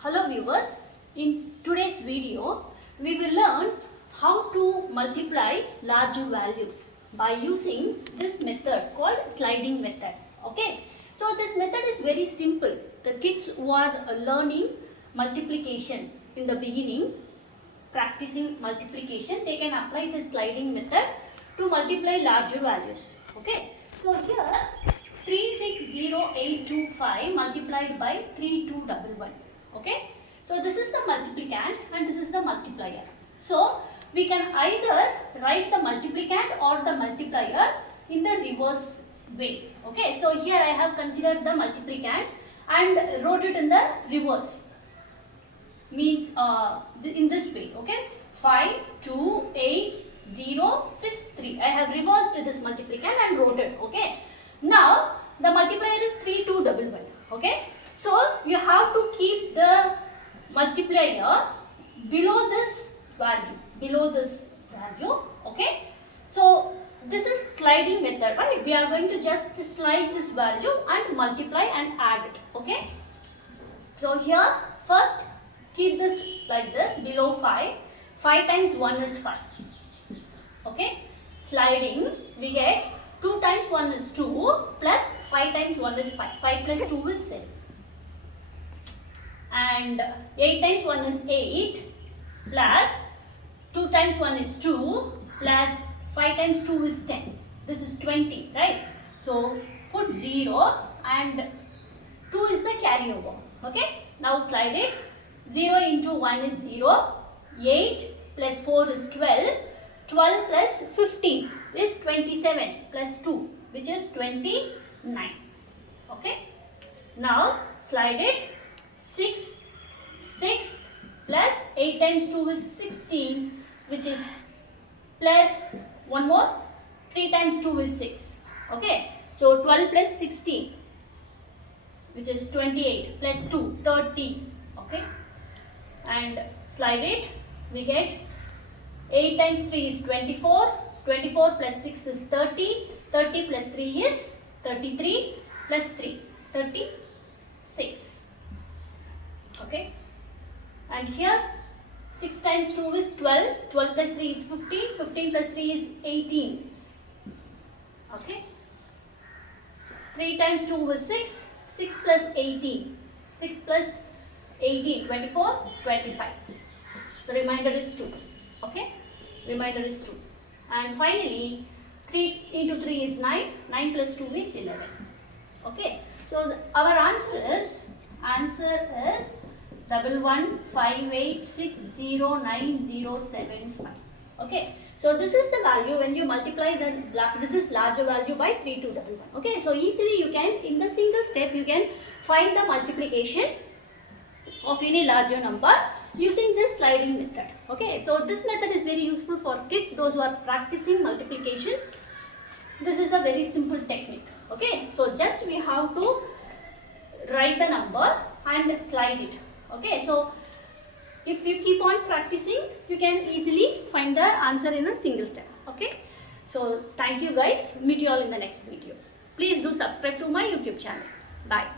Hello viewers, in today's video we will learn how to multiply larger values by using this method called sliding method. Okay, so this method is very simple. The kids who are learning multiplication in the beginning, practicing multiplication, they can apply the sliding method to multiply larger values. Okay, so here 360825 multiplied by 3211. Okay, so this is the multiplicand and this is the multiplier. So we can either write the multiplicand or the multiplier in the reverse way. Okay, so here I have considered the multiplicand and wrote it in the reverse, means in this way. Okay, 52806 I have reversed this multiplicand and wrote it. Okay, now the multiplier is 3211. Okay, so you have to keep the multiplier below this value, okay. So this is sliding method, right? We are going to just slide this value and multiply and add it. Okay, so here first keep this like this, below 5 times 1 is 5. Okay, sliding, we get 2 times 1 is 2 plus 5 times 1 is 5. 5 plus 2 is 7. And 8 times 1 is 8 plus 2 times 1 is 2 plus 5 times 2 is 10. This is 20, right? So put 0 and 2 is the carryover. Okay, now slide it. 0 into 1 is 0. 8 plus 4 is 12. 12 plus 15 is 27 plus 2, which is 29. Okay, now slide it. 6 plus 8 times 2 is 16, which is plus one more, 3 times 2 is 6. Okay, so 12 plus 16, which is 28 plus 2, 30. Okay, and slide it. We get 8 times 3 is 24. 24 plus 6 is 30. 30 plus 3 is 33 plus 3, 36. Okay, and here 6 times 2 is 12. 12 plus 3 is 15. 15 plus 3 is 18. Okay, 3 times 2 is 6. 6 plus 18. 6 plus 18, 24, 25. The remainder is 2. Okay, remainder is 2. And finally 3 into 3 is 9. 9 plus 2 is 11. Okay, so our answer is 1158609075. Okay, so this is the value when you multiply this larger value by 3211. Okay, so easily you can, in the single step, you can find the multiplication of any larger number using this sliding method. Okay, so this method is very useful for kids, those who are practicing multiplication. This is a very simple technique. Okay, so just we have to write the number and slide it. Okay, so if you keep on practicing, you can easily find the answer in a single step. Okay, so thank you guys. Meet you all in the next video. Please do subscribe to my YouTube channel. Bye.